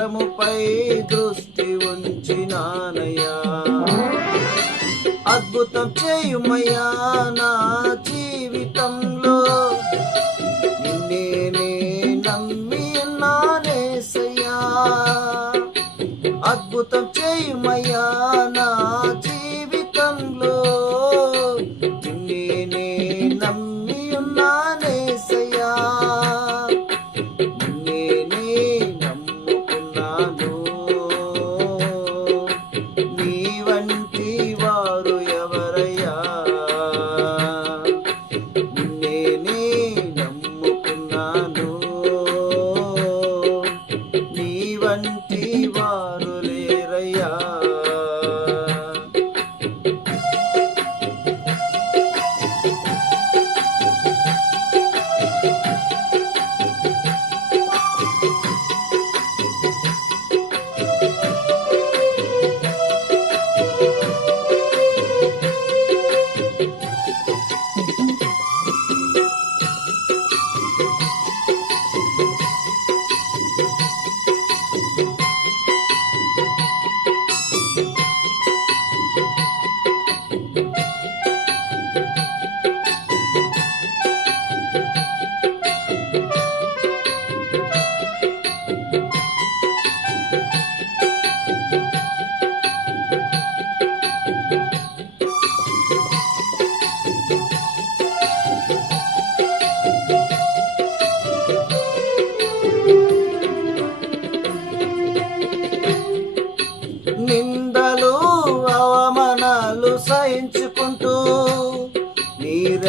కరముపై దృష్టి ఉంచినానయ్యా. అద్భుతం చేయుమయ్యా నా జీవితంలో. నిన్నేనే నమ్మి నానేసయ్యా అద్భుతం చేయుమయ్యా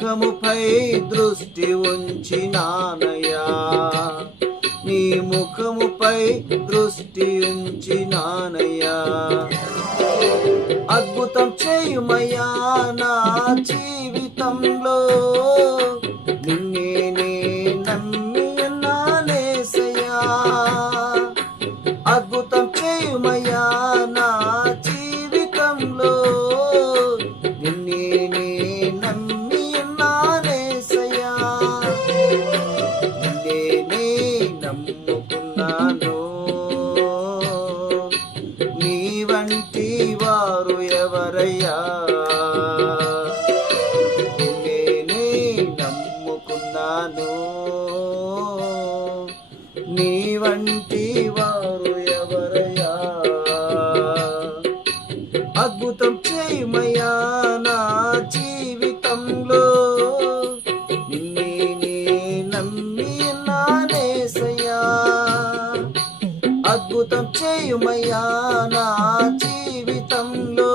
ముఖముపై దృష్టి ఉంచినానయా నీ ముఖముపై దృష్టి ఉంచినానయా అద్భుతం చేయుమయా నా జీవితంలో. ஐயா చేయుమయ్యా నా జీవితంలో.